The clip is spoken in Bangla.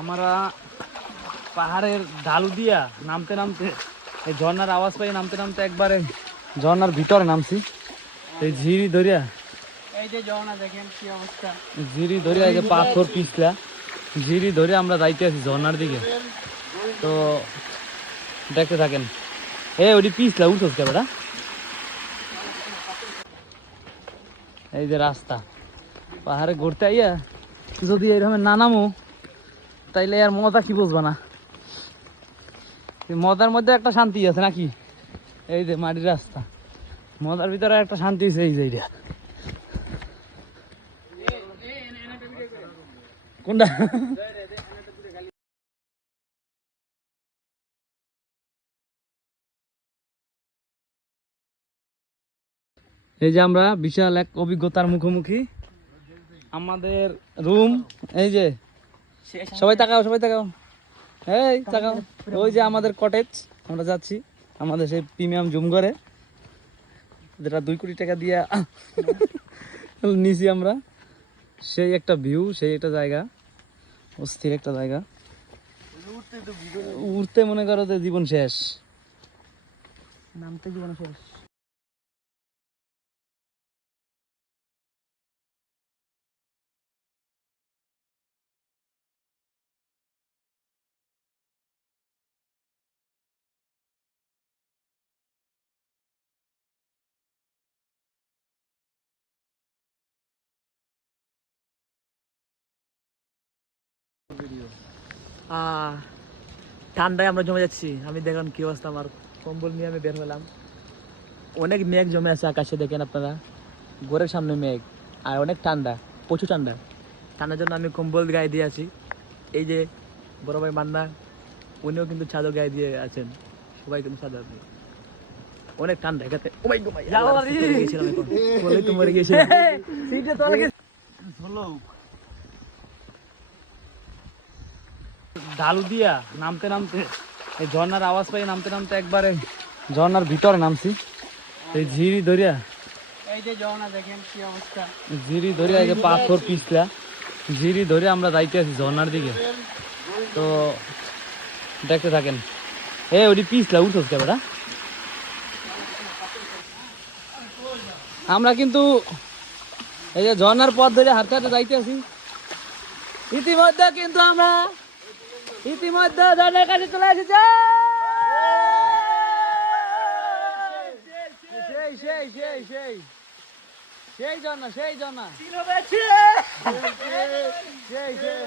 আমরা পাহাড়ের ঢালু দিয়া নামতে নামতে এই ঝর্ণার আওয়াজ পাই নামতে নামতে একবারে ঝর্ণার ভিতরে নামছি। এই ঝিরি ধরিয়া এই যে ঝর্ণা দেখেন কি অবস্থা, ঝিরি ধরিয়া এই যে পাথর পিছলা ঝিরি ধরে আমরা যাইতে আছি ঝর্ণার দিকে। তো দেখতে থাকেন। ওটি পিছলা উঠোস কে বেটা। এই যে রাস্তা পাহাড়ে ঘুরতে আইয়া যদি এইরকম না নামো তাইলে আর মজা কি বুঝবা না। মজার মধ্যে একটা শান্তি আছে নাকি। এই যে মাটির রাস্তা, মজার ভিতরে একটা শান্তি আছে। এই যে এইটা কোনটা? এই যে আমরা বিশাল এক অভিজ্ঞতার মুখোমুখি। আমাদের রুম এই যে, সবাই তাকাও সবাই তাকাও, এই তাকাও। ওই যে আমাদের কটেজ, আমরা যাচ্ছি আমাদের সেই প্রিমিয়াম জুম করে, যেটা 2 কোটি টাকা দিয়ে নিছি আমরা। সেই একটা ভিউ, সেই একটা জায়গা, অস্থির একটা জায়গা। উঠতে মনে করো যে জীবন শেষ, নামতে জীবন শেষ। ঠান্ডায় আমরা জমে যাচ্ছি। আমি দেখুন কি অবস্থা, আমার কম্বল নিয়ে আমি বের হলাম। অনেক মেঘ জমে আছে আকাশে, দেখেন আপনারা ঘরের সামনে মেঘ, আর অনেক ঠান্ডা, প্রচুর ঠান্ডা। ঠান্ডার জন্য আমি কম্বল গায়ে দিয়ে আছি। এই যে বড় ভাই মান্না, উনিও কিন্তু চাদর গায়ে দিয়ে আছেন, সবাই কিন্তু চাদর দিয়ে। অনেক ঠান্ডা এখানে। ও মাই গড, গিয়েছিলাম এখন বলে তো মরে গিয়েছিলাম। ঢালু দিয়া নামতে নামতে এই ঝর্ণার আওয়াজ পাই নামতে নামতে একবারে ঝর্ণার ভিতরে নামছি। এই ঝিরি ধরিয়া এই যে ঝর্ণা দেখেন কি অবস্থা, ঝিরি ধরিয়া এই যে পাথর পিছলা ঝিরি ধরে আমরা যাইতে আছি ঝর্ণার দিকে। তো দেখতে থাকেন। ওটি পিছলা উঠোস কে বেটা। আমরা কিন্তু এই যে ঝর্ণার পথ ধরে হাঁটতে হাঁটতে যাইতে আছি। ইতিমধ্যে কিন্তু আমরা ঝর্ণার কাছে চলে এসেছি। সেই সেই সেই সেই সেই ঝর্ণা, সেই ঝর্ণা, সেই সেই